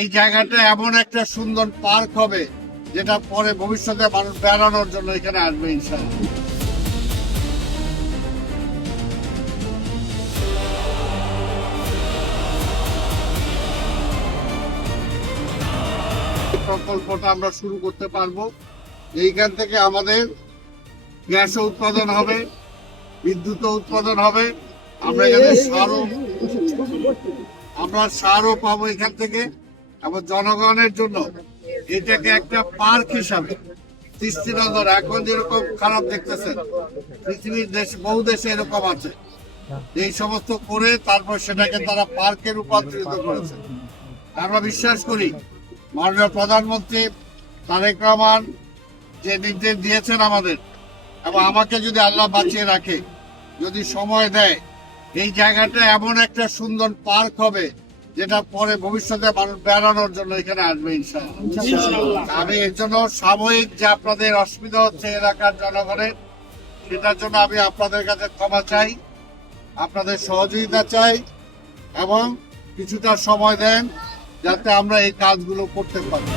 এই জায়গাটা এমন একটা সুন্দর পার্ক হবে যেটা পরে ভবিষ্যতে মানুষ বেড়ানোর জন্য এখানে আসবে ইনশাআল্লাহ। প্রকল্পটা আমরা শুরু করতে পারবো। এইখান থেকে আমাদের গ্যাস উৎপাদন হবে, বিদ্যুৎ উৎপাদন হবে, আমরা এখানে সারও পাবো এখান থেকে। এবং জনগণের জন্য এটাকে একটা পার্ক হিসাবে দৃষ্টিনন্দন, এখন যেরকম খারাপ দেখতেছেন পৃথিবীর বহু দেশে এরকম আছে, এই সমস্ত করে তারপর সেটাকে তারা পার্কে রূপান্তরিত করেছে। আমরা বিশ্বাস করি মাননীয় প্রধানমন্ত্রী তারেক রহমান যে নির্দেশ দিয়েছেন আমাদের, এবং আমাকে যদি আল্লাহ বাঁচিয়ে রাখে, যদি সময় দেয়, এই জায়গাটা এমন একটা সুন্দর পার্ক হবে যেটা পরে ভবিষ্যতে মানুষ বেড়ানোর জন্য এখানে আসবে ইনশাআল্লাহ। আমি এর জন্য সাময়িক যে আপনাদের অসুবিধা হচ্ছে এলাকার জনগণের, সেটার জন্য আমি আপনাদের কাছে ক্ষমা চাই, আপনাদের সহযোগিতা চাই, এবং কিছুটা সময় দেন যাতে আমরা এই কাজগুলো করতে পারি।